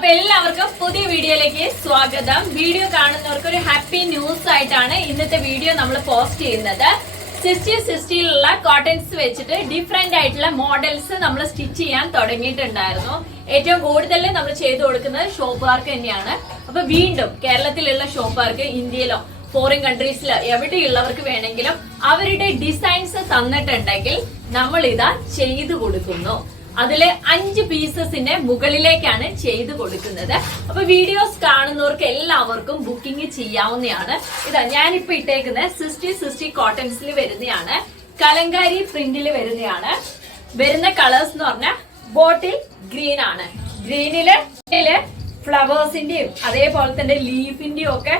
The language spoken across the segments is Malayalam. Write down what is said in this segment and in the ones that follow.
അപ്പൊ എല്ലാവർക്കും പുതിയ വീഡിയോയിലേക്ക് സ്വാഗതം. വീഡിയോ കാണുന്നവർക്ക് ഒരു ഹാപ്പി ന്യൂസ് ആയിട്ടാണ് ഇന്നത്തെ വീഡിയോ നമ്മൾ പോസ്റ്റ് ചെയ്യുന്നത്. സിക്സ്റ്റി സിക്സ്റ്റിയിലുള്ള കോട്ടൺസ് വെച്ചിട്ട് ഡിഫറെന്റ് ആയിട്ടുള്ള മോഡൽസ് നമ്മൾ സ്റ്റിച്ച് ചെയ്യാൻ തുടങ്ങിയിട്ടുണ്ടായിരുന്നു. ഏറ്റവും കൂടുതൽ നമ്മൾ ചെയ്തു കൊടുക്കുന്നത് ഷോപ്പ് വർക്ക് തന്നെയാണ്. അപ്പൊ വീണ്ടും കേരളത്തിലുള്ള ഷോപ്പ് വർക്ക് ഇന്ത്യയിലോ ഫോറിൻ കൺട്രീസിലോ എവിടെയുള്ളവർക്ക് വേണമെങ്കിലും അവരുടെ ഡിസൈൻസ് തന്നിട്ടുണ്ടെങ്കിൽ നമ്മൾ ഇതാ ചെയ്തു കൊടുക്കുന്നു. അതിൽ അഞ്ച് പീസസിന്റെ മുകളിലേക്കാണ് ചെയ്തു കൊടുക്കുന്നത്. അപ്പൊ വീഡിയോസ് കാണുന്നവർക്ക് എല്ലാവർക്കും ബുക്കിംഗ് ചെയ്യാവുന്നതാണ്. ഇതാ ഞാനിപ്പോ ഇട്ടേക്കുന്നത് സിസ്റ്റി സിസ്റ്റി കോട്ടൺസിൽ വരുന്നതാണ് കലങ്കാരി പ്രിന്റിൽ വരുന്നതാണ് വരുന്ന കളേഴ്സ് എന്ന് പറഞ്ഞാൽ ബോട്ടിൽ ഗ്രീൻ ആണ്. ഗ്രീനിൽ ഫ്ലവേഴ്സിന്റെയും അതേപോലെ തന്നെ ലീഫിന്റെയും ഒക്കെ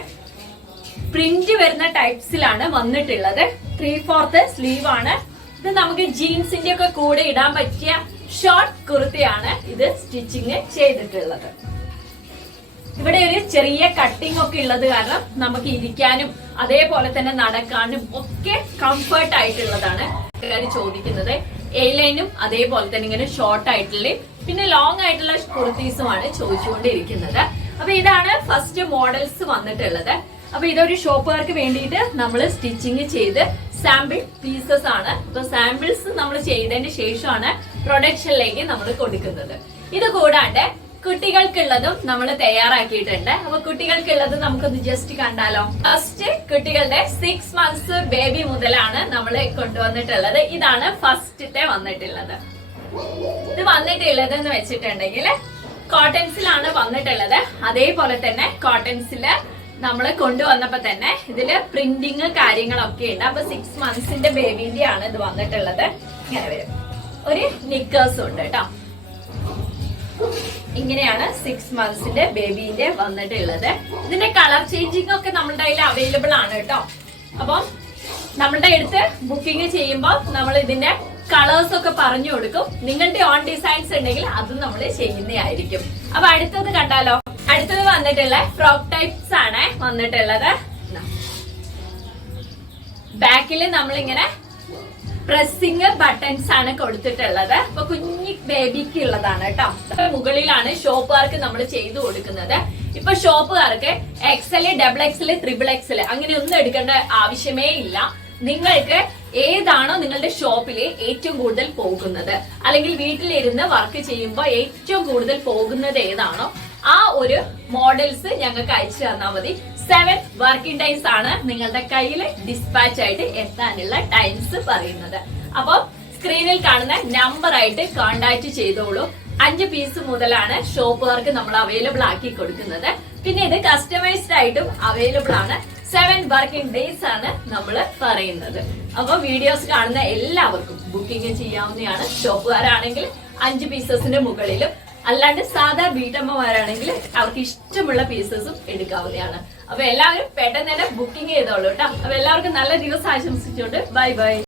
പ്രിന്റ് വരുന്ന ടൈപ്സിലാണ് വന്നിട്ടുള്ളത്. ത്രീ ഫോർത്ത് സ്ലീവ് ആണ്. ഇത് നമുക്ക് ജീൻസിന്റെ ഒക്കെ കൂടെ ഇടാൻ പറ്റിയ ഷോർട്ട് കുർത്തിയാണ് ഇത് സ്റ്റിച്ചിങ് ചെയ്തിട്ടുള്ളത്. ഇവിടെ ഒരു ചെറിയ കട്ടിംഗ് ഒക്കെ ഉള്ളത് കാരണം നമുക്ക് ഇരിക്കാനും അതേപോലെ തന്നെ നടക്കാനും ഒക്കെ കംഫർട്ട് ആയിട്ടുള്ളതാണ്. ചോദിക്കുന്നത് എ ലൈനും അതേപോലെ തന്നെ ഇങ്ങനെ ഷോർട്ട് ആയിട്ടുള്ള പിന്നെ ലോങ് ആയിട്ടുള്ള കുർത്തീസുമാണ് ചോദിച്ചുകൊണ്ടിരിക്കുന്നത്. അപ്പൊ ഇതാണ് ഫസ്റ്റ് മോഡൽസ് വന്നിട്ടുള്ളത്. അപ്പൊ ഇതൊരു ഷോപ്പുകാർക്ക് വേണ്ടിയിട്ട് നമ്മൾ സ്റ്റിച്ചിങ് ചെയ്ത് സാമ്പിൾ പീസസ് ആണ്. അപ്പൊ സാമ്പിൾസ് നമ്മൾ ചെയ്തതിന് ശേഷമാണ് പ്രൊഡക്ഷനിലേക്ക് നമ്മൾ കൊടുക്കുന്നത്. ഇത് കൂടാണ്ട് കുട്ടികൾക്കുള്ളതും നമ്മൾ തയ്യാറാക്കിയിട്ടുണ്ട്. അപ്പൊ കുട്ടികൾക്കുള്ളത് നമുക്കൊന്ന് ജസ്റ്റ് കണ്ടാലോ? ഫസ്റ്റ് കുട്ടികളുടെ സിക്സ് മന്ത്സ് ബേബി മുതലാണ് നമ്മൾ കൊണ്ടുവന്നിട്ടുള്ളത്. ഇതാണ് ഫസ്റ്റത്തെ വന്നിട്ടുള്ളത്. ഇത് വന്നിട്ടുള്ളത് എന്ന് വെച്ചിട്ടുണ്ടെങ്കിൽ കോട്ടൺസിലാണ് വന്നിട്ടുള്ളത്. അതേപോലെ തന്നെ കോട്ടൺസിൽ നമ്മൾ കൊണ്ടുവന്നപ്പോ തന്നെ ഇതിൽ പ്രിന്റിങ് കാര്യങ്ങളൊക്കെ ഉണ്ട്. അപ്പൊ സിക്സ് മന്ത്സിന്റെ ബേബിന്റെ ആണ് ഇത് വന്നിട്ടുള്ളത്. ഇങ്ങനെ വരും. ഒരു നിക്കേഴ്സും ഉണ്ട് കേട്ടോ ഇങ്ങനെയാണ് സിക്സ് മന്ത്സിന്റെ ബേബിന്റെ വന്നിട്ടുള്ളത്. ഇതിന്റെ കളർ ചേഞ്ചിങ് ഒക്കെ നമ്മളുടെ കയ്യിൽ അവൈലബിൾ ആണ് കേട്ടോ അപ്പം നമ്മളുടെ അടുത്ത് ബുക്കിംഗ് ചെയ്യുമ്പോൾ നമ്മൾ ഇതിന്റെ കളേഴ്സ് ഒക്കെ പറഞ്ഞു കൊടുക്കും. നിങ്ങളുടെ ഓൺ ഡിസൈൻസ് ഉണ്ടെങ്കിൽ അതും നമ്മൾ ചെയ്യുന്നതായിരിക്കും. അപ്പൊ അടുത്തത് കണ്ടാലോ? അടുത്തത് വന്നിട്ടുള്ള ഫ്രോക്ക് ടൈപ്സ് ആണ് വന്നിട്ടുള്ളത്. ബാക്കിൽ നമ്മളിങ്ങനെ പ്രസ്സിങ് ബട്ടൺസ് ആണ് കൊടുത്തിട്ടുള്ളത്. അപ്പൊ കുഞ്ഞി ബേബിക്ക് ഉള്ളതാണ് കേട്ടോ. മുകളിലാണ് ഷോപ്പുകാർക്ക് നമ്മൾ ചെയ്തു കൊടുക്കുന്നത്. ഇപ്പൊ ഷോപ്പുകാർക്ക് XL double XL triple XL അങ്ങനെ ഒന്നും എടുക്കേണ്ട ആവശ്യമേ ഇല്ല. നിങ്ങൾക്ക് ഏതാണോ നിങ്ങളുടെ ഷോപ്പിൽ ഏറ്റവും കൂടുതൽ പോകുന്നത്. അല്ലെങ്കിൽ വീട്ടിലിരുന്ന് വർക്ക് ചെയ്യുമ്പോൾ ഏറ്റവും കൂടുതൽ പോകുന്നത് ഏതാണോ ആ ഒരു മോഡൽസ് ഞങ്ങൾക്ക് അയച്ചു തന്നാൽ മതി. സെവൻ വർക്കിംഗ് ടൈംസ് ആണ് നിങ്ങളുടെ കയ്യിൽ ഡിസ്പാച്ച് ആയിട്ട് എത്താനുള്ള ടൈംസ് പറയുന്നത്. അപ്പോൾ സ്ക്രീനിൽ കാണുന്ന നമ്പർ ആയിട്ട് കോണ്ടാക്ട് ചെയ്തോളൂ. അഞ്ച് പീസ് മുതലാണ് ഷോപ്പുകാർക്ക് നമ്മൾ അവൈലബിൾ ആക്കി കൊടുക്കുന്നത്. പിന്നെ ഇത് കസ്റ്റമൈസ്ഡ് ആയിട്ടും അവൈലബിൾ ആണ്. സെവൻ വർക്കിംഗ് ഡേയ്സ് ആണ് നമ്മൾ പറയുന്നത്. അപ്പോൾ വീഡിയോസ് കാണുന്ന എല്ലാവർക്കും ബുക്കിംഗ് ചെയ്യാവുന്നതാണ്. ഷോപ്പുകാരാണെങ്കിൽ അഞ്ച് പീസസിന്റെ മുകളിലും അല്ലാണ്ട് സാധാ വീട്ടമ്മമാരാണെങ്കിൽ അവർക്ക് ഇഷ്ടമുള്ള പീസസും എടുക്കാവുന്നതാണ്. അപ്പൊ എല്ലാവരും പെട്ടെന്ന് തന്നെ ബുക്കിംഗ് ചെയ്തോളൂ കേട്ടോ. അപ്പൊ എല്ലാവർക്കും നല്ല ദിവസം ആശംസിച്ചുകൊണ്ട് ബൈ ബൈ